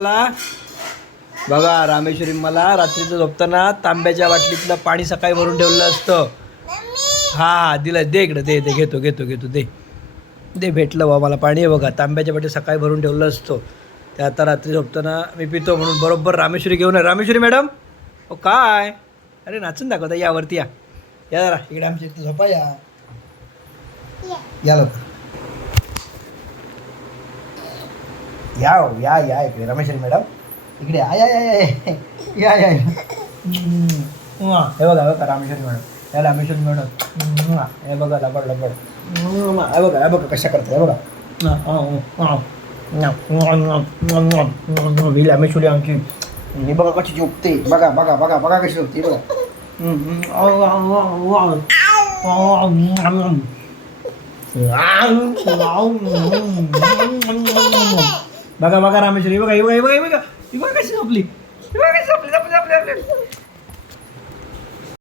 मला बघा रामेश्वरी मला रात्रीचं झोपताना तांब्याच्या बाटलीतलं पाणी सकाळी भरून ठेवलं असतं. हा दिलं दे इकडं दे दे घेतो घेतो घेतो दे दे भेटलं बा मला पाणी आहे बघा तांब्याच्या बाटली सकाळी भरून ठेवलं असतं ते आता रात्री झोपताना मी पितो म्हणून बरोबर रामेश्वरी घेऊन आहे. रामेश्वरी मॅडम ओ काय अरे नाचून दाखवता यावरती या या जरा इकडे आमच्या इथे झोपा या लवकर या हो, या या इकडे रमेश्वरी मॅडम इकडे या या या या या या हे बघा बघा रामेश्वरी मॅडम या रामेश्वरी मॅडम हे बघा लबड लबड हे बघा कशा करता हे बघा ही रामेश्वरी आमची ही बघा कशी झोपते बघा बघा बघा बघा कशी झोपते बघा बघा बघा रामेश्वरी बघा ही बघा ही बघा ही बघा ही बघा कशी झोपली ही बघा कशी झोपली